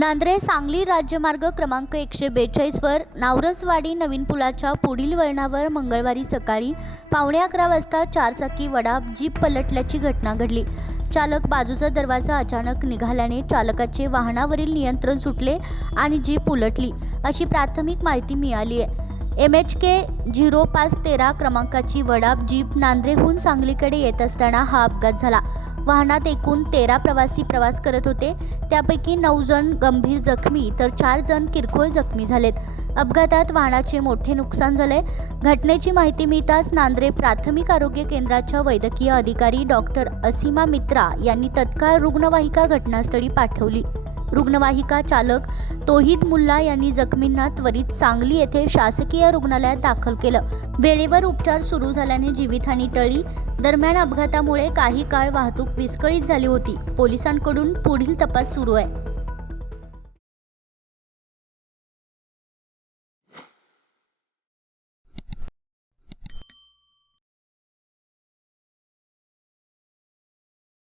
नांद्रे सांगली राज्यमार्ग क्रमांक एकशे बेचाळीसवर नावरसवाडी नवीन पुलाच्या पुढील वळणावर मंगळवारी सकाळी पावणे अकरा वाजता चारचाकी वडा जीप पलटल्याची घटना घडली. चालक बाजूचा दरवाजा अचानक निघाल्याने चालकाचे वाहनावरील नियंत्रण सुटले आणि जीप उलटली. अशी प्राथमिक माहिती मिळाली आहे. एम एच के झिरो पाच तेरा क्रमांकाची वडाप जीप नांद्रेहून सांगलीकडे येत असताना हा अपघात झाला. वाहनात एकूण तेरा प्रवासी प्रवास करत होते. त्यापैकी नऊ जण गंभीर जखमी तर चार जण किरकोळ जखमी झालेत. अपघातात वाहनाचे मोठे नुकसान झाले. घटनेची माहिती मिळताच नांद्रे प्राथमिक आरोग्य केंद्राच्या वैद्यकीय अधिकारी डॉक्टर असीमा मित्रा यांनी तत्काळ रुग्णवाहिका घटनास्थळी पाठवली. रुग्णवाहिका चालक तोहिद मुल्ला यांनी जखमींना त्वरित सांगली येथे शासकीय रुग्णालयात दाखल केलं. वेळेवर उपचार सुरू झाल्याने जीवितहानी टळली दरम्यान अपघातामुळे काही काळ वाहतूक विस्कळीत झाली होती. पोलिसांकडून पुढील तपास सुरू आहे.